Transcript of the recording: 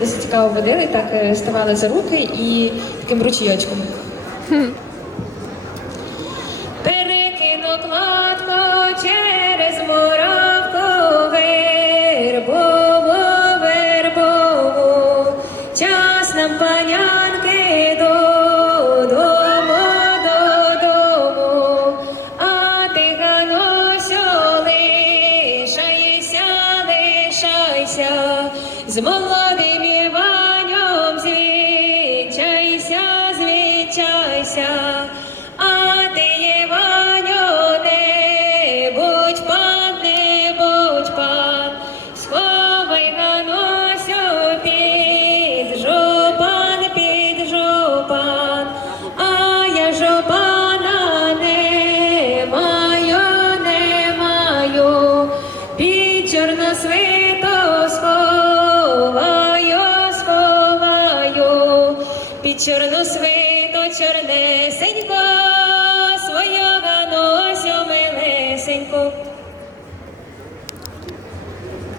Досить цікаво водили, так ставали за руки і таким ручійочком. Перекину кладку через муравку вербову, вербову. Час нам, панянки, додому, додому. А ти, Ганусю, лишайся, лишайся. З молодим Іванем звічайся, звічайся. А ти, Іваню, не будь пан, не будь пан. Сховай, Ганусю, під жупан, під жупан. А я жупана не маю, не маю. Під чорну свиту сховаю, сховаю. Під чорну свиту чорнесенько, свою Ганусю милесеньку.